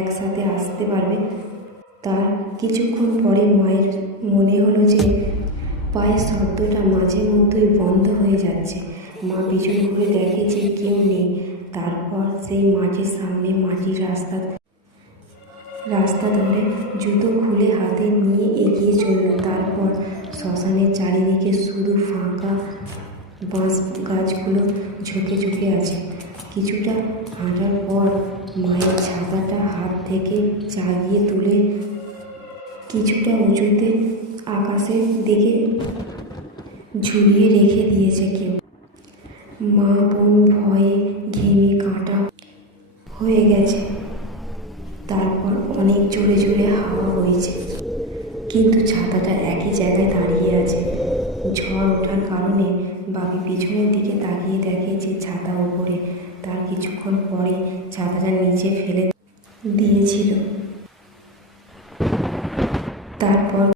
একসাথে আসতে পারবে। তার কিছুক্ষণ পরে মায়ের মনে হলো যে পায়ের শব্দটা মাঝে মধ্যেই বন্ধ হয়ে যাচ্ছে। মা পিছন ঘুরে দেখে যে কেউ নেই। তারপর সেই মাটির সামনে মাটির রাস্তা ধরে জুতো খুলে হাতে নিয়ে এগিয়ে চলল। তারপর শ্মশানের চারিদিকে শুধু ফাঁকা বাঁশ গাছগুলো ঝুঁকে ঝুঁকে আছে। কিছুটা হাঁটার পর মায়ের ছাতাটা হাত থেকে চাগিয়ে তুলে কিছুটা উঁচুতে আকাশের দিকে ঝুলিয়ে রেখে দিয়েছে কেউ। মা বোন ভয়ে ঘেমে কাটা হয়ে গেছে। তারপর অনেক জোরে জোরে হাওয়া বইছে, কিন্তু ছাতাটা একই জায়গায় দাঁড়িয়ে আছে। ঝড় ওঠার কারণে বাপি পিছনের দিকে তাকিয়ে দেখে যে ছাতা ওপরে। তার কিছুক্ষণ পরে ছাতাটা নিচে ফেলে দিয়েছিল। তারপর